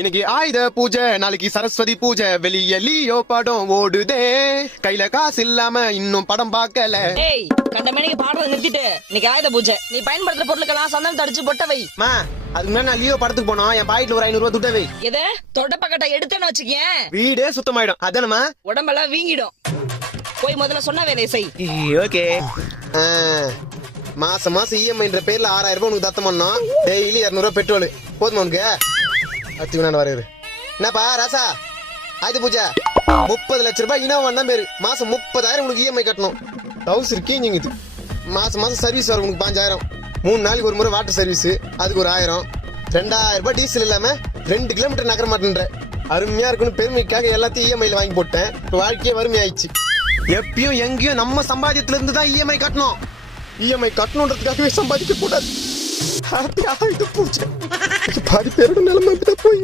இன்னைக்கு ஆயுத பூஜை, நாளைக்கு சரஸ்வதி பூஜை, வெளிய லியோ படம் ஓடுதே, கையில காசு இல்லாம இன்னும் படம் பார்க்கல. ஏய், கண்ட மணிக்கு பாடுறத நிறுத்திட்டு இன்னைக்கு ஆயுத பூஜை, நீ பயன்படுத்துற பொருளுக்கெல்லாம் சந்தனம் தடிச்சு பொட்ட வை. மா, அதுக்கு முன்னாடி நான் லியோ படத்துக்கு போனோம், என் பாக்கெட்ல ஒரு 500 ரூபாய் துட்ட வை. எது தொட பக்கட்ட எடுத்தேன்னு வச்சுக்கேன், வீடே சுத்தமாயிடும். அதானமா? உடம்பெல்லாம் வீங்கிடும். போய் முதல்ல சொன்ன வேலையை செய். ஓகே. மாசம் மாசம் இஎம்ஐன்ற பேர்ல 6000 ரூபாய் உனக்கு தத்தம் பண்ணோம். டெய்லி 200 ரூபாய் பெட்ரோல் போதுமா உனக்கு? அத்தி வருது. என்னப்பா ராசா, ஆயுத பூஜை 30 லட்சம் ரூபாய் இனோவா தான் பேரு. மாசம் 30,000 உனக்கு இஎம்ஐ கட்டணும். ஹவுஸ் இருக்கீங்க. மாசம் மாசம் சர்வீஸ் வரும் உனக்கு 5,000. 3 நாளைக்கு ஒரு முறை வாட்டர் சர்வீஸ், அதுக்கு ஒரு 1000. 2000 ரூபாய் டீசல் இல்லாம 2 கிலோமீட்டர் நகர மாட்டேன்ற. அருமையா இருக்குன்னு பெருமைக்காக எல்லாத்தையும் இஎம்ஐல வாங்கி போட்டேன். வாழ்க்கையே வறுமையாயிடுச்சு. எப்பயும் எங்கேயும் நம்ம சம்பாதியத்துல இருந்து தான் இஎம்ஐ கட்டணும். இஎம்ஐ கட்டணுன்றதுக்காகவே சம்பாதிக்க கூடாது. ஹாப்பி ஆயிட்டு பூஜை. பாதி பேரோட நிலைமை போய்